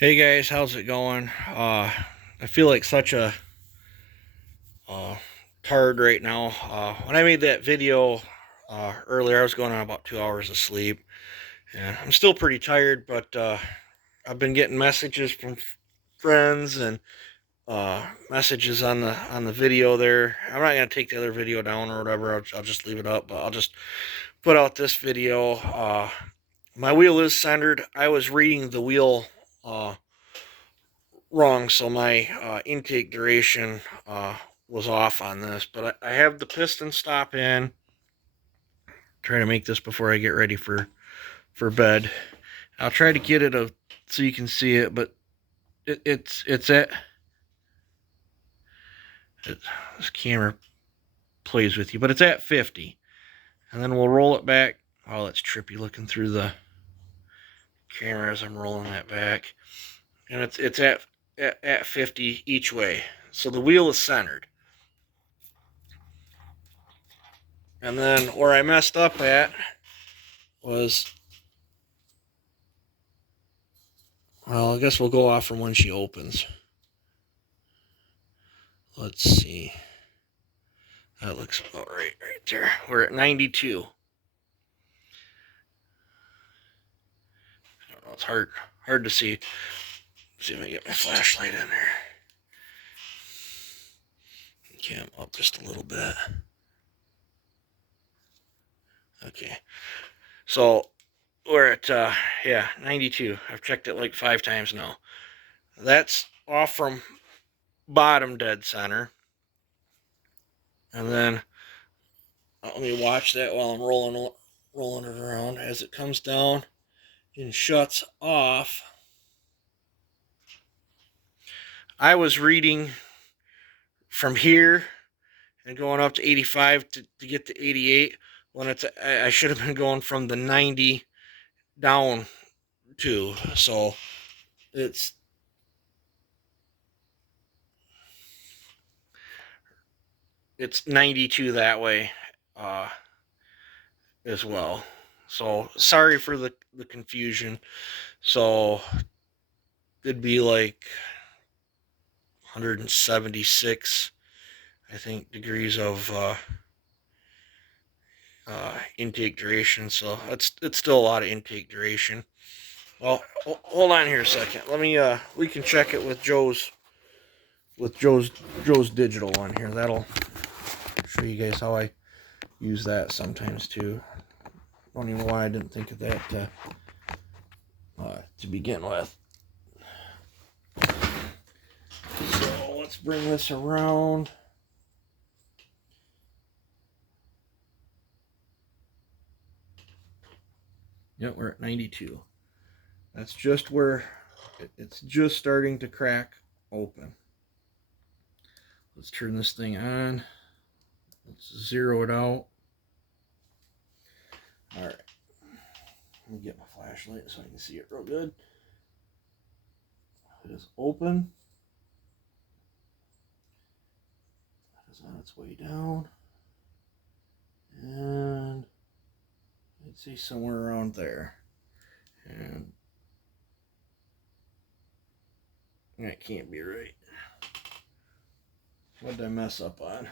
Hey guys, how's it going? I feel like such a uh, tired right now. When I made that video earlier, I was going on about 2 hours of sleep, and I'm still pretty tired. But I've been getting messages from friends and messages on the video there. I'm not gonna take the other video down or whatever. I'll just leave it up. But I'll just put out this video. My wheel is centered. I was reading the wheel. Wrong, so my intake duration was off on this, but I have the piston stop in. Try to make this before I get ready for bed. I'll try to get it so you can see it, but it's at this camera plays with you, but it's at 50, and then we'll roll it back. Oh, that's trippy looking through the camera as I'm rolling that back, and it's at 50 each way, so the wheel is centered. And then where I messed up at was, well, I guess we'll go off from when she opens. Let's see. That looks about right there. We're at 92. I don't know, it's hard to see. Let's see if I can get my flashlight in there. Okay, I'm up just a little bit. Okay. So we're at 92. I've checked it like 5 times now. That's off from bottom dead center. And then let me watch that while I'm rolling it around as it comes down and shuts off. I was reading from here and going up to 85 to get to 88 when I should have been going from the 90 down to, so it's it's 92 that way as well. So sorry for the confusion. So it'd be like 176, I think, degrees of intake duration. So it's still a lot of intake duration. Well, hold on here a second. Let me we can check it with Joe's digital on here. That'll show you guys how I use that sometimes too. Don't even know why I didn't think of that to begin with. So let's bring this around. Yep, we're at 92. That's just where it's just starting to crack open. Let's turn this thing on. Let's zero it out. All right. Let me get my flashlight so I can see it real good. It is open. It is on its way down. And I'd say somewhere around there. And that can't be right. What did I mess up on?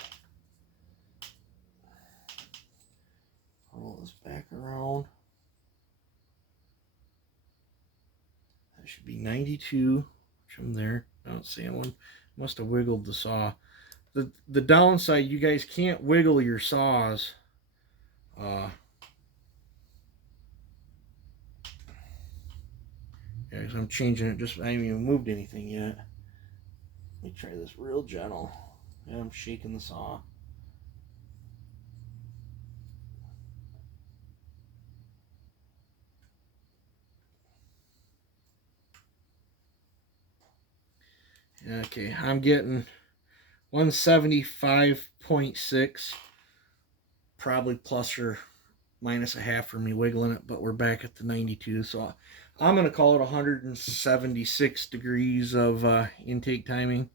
Roll this back around. That should be 92 from there. I don't see one. Must have wiggled the saw. The downside, you guys can't wiggle your saws. Yeah, because I'm changing it. I haven't even moved anything yet. Let me try this real gentle. Yeah, I'm shaking the saw. Okay, I'm getting 175.6, probably plus or minus a half for me wiggling it, but we're back at the 92. So I'm going to call it 176 degrees of intake timing.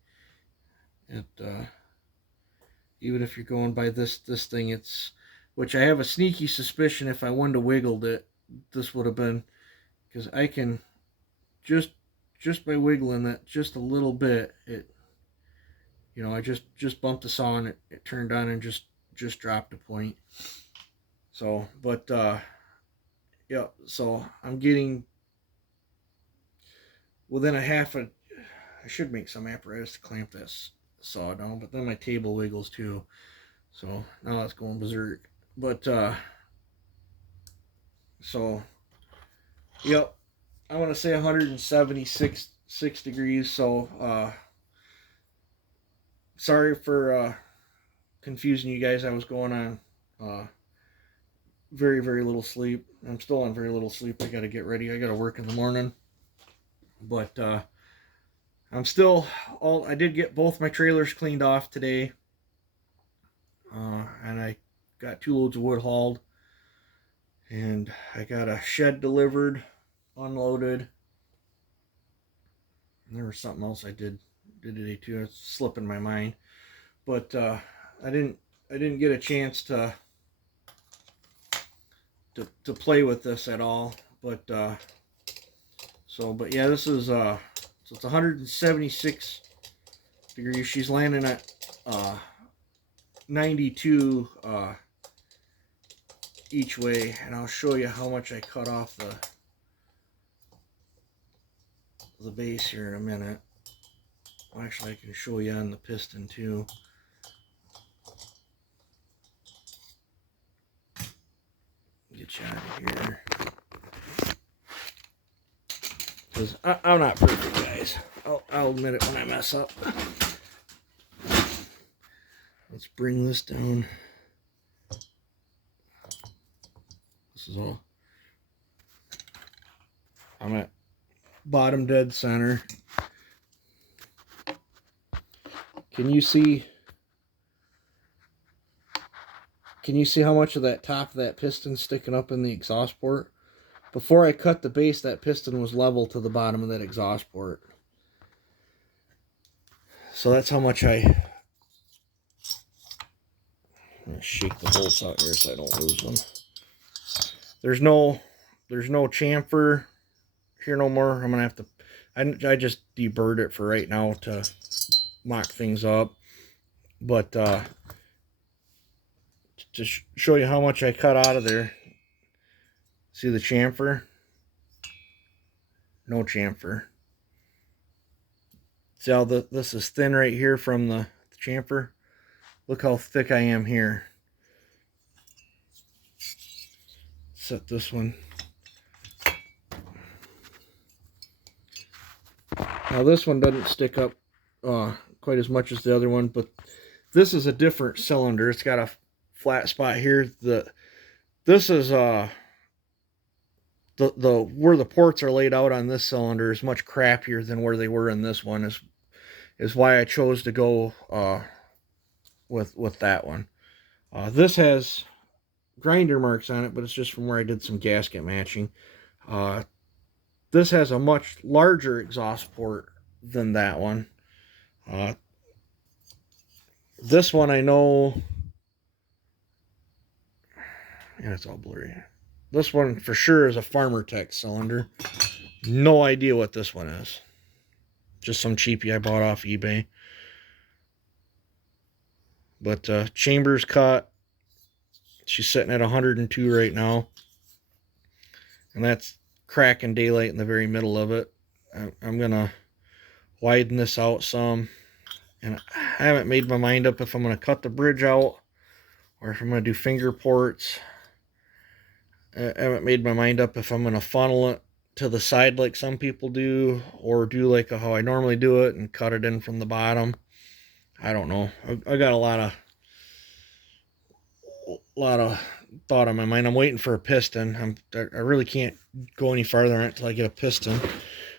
Even if you're going by this thing, it's, which I have a sneaky suspicion if I wanted to wiggled it, this would have been, because I can just just by wiggling that just a little bit, it, you know, I just bumped the saw and it turned on and just dropped a point. So, but yeah, so I'm getting within a half a. I should make some apparatus to clamp this saw down, but then my table wiggles too. So now it's going berserk. But so yep, I want to say 176 degrees. So sorry for confusing you guys. I was going on very little sleep. I'm still on very little sleep. I got to get ready. I got to work in the morning. But I'm still all. I did get both my trailers cleaned off today, and I got 2 loads of wood hauled, and I got a shed delivered, unloaded. And there was something else I did today too. It's slipping my mind, but I didn't get a chance to play with this at all. But but yeah, this is so it's 176 degrees. She's landing at 92 each way, and I'll show you how much I cut off the base here in a minute. Well, actually, I can show you on the piston too. Get you out of here, because I'm not perfect, guys. I'll admit it when I mess up. Let's bring this down. This is all. I'm at bottom dead center. Can you see how much of that top of that piston sticking up in the exhaust port? Before I cut the base, that piston was level to the bottom of that exhaust port. So that's how much I'm gonna shake the bolts out here so I don't lose them. There's no chamfer here no more. I'm gonna have to. I just deburred it for right now to mock things up, but to show you how much I cut out of there. See the chamfer? No chamfer. See how this is thin right here from the chamfer? Look how thick I am here. Set this one. Now this one doesn't stick up quite as much as the other one, but this is a different cylinder. It's got a flat spot here. This is where the ports are laid out on this cylinder is much crappier than where they were in this one. Is why I chose to go with that one. This has grinder marks on it, but it's just from where I did some gasket matching. This has a much larger exhaust port than that one. This one I know, yeah, it's all blurry. This one for sure is a Farmer Tech cylinder. No idea what this one is. Just some cheapie I bought off eBay. But chamber's cut. She's sitting at 102 right now. And that's cracking daylight in the very middle of it. I'm going to widen this out some. And I haven't made my mind up if I'm going to cut the bridge out or if I'm going to do finger ports. I haven't made my mind up if I'm going to funnel it to the side like some people do, or do like how I normally do it and cut it in from the bottom. I don't know. I got a lot of thought on my mind. I'm waiting for a piston. I really can't go any farther on it until I get a piston,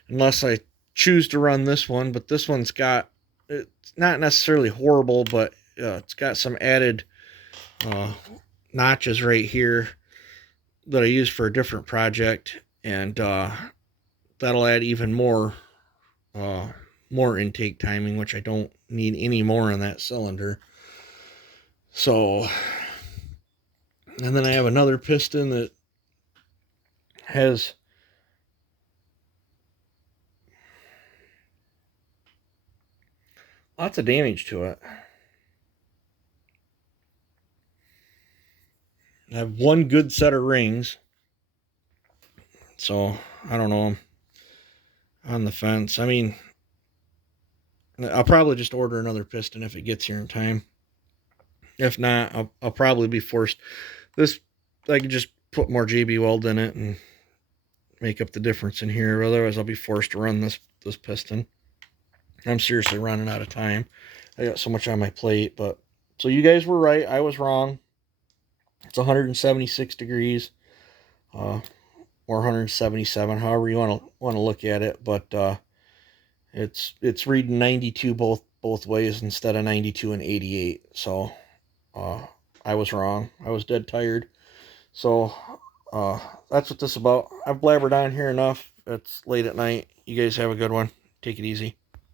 unless I choose to run this one. But this one's got, it's not necessarily horrible, but it's got some added notches right here that I use for a different project, and that'll add even more intake timing, which I don't need any more on that cylinder. So, and then I have another piston that has lots of damage to it. I have one good set of rings, so I don't know. I'm on the fence. I mean, I'll probably just order another piston if it gets here in time. If not, I'll probably be forced. This, I can just put more JB Weld in it and make up the difference in here. Otherwise, I'll be forced to run this piston. I'm seriously running out of time. I got so much on my plate, but so you guys were right. I was wrong. It's 176 degrees, or 177, however you want to look at it. But it's reading 92 both ways instead of 92 and 88. So I was wrong. I was dead tired. So that's what this is about. I've blabbered on here enough. It's late at night. You guys have a good one. Take it easy.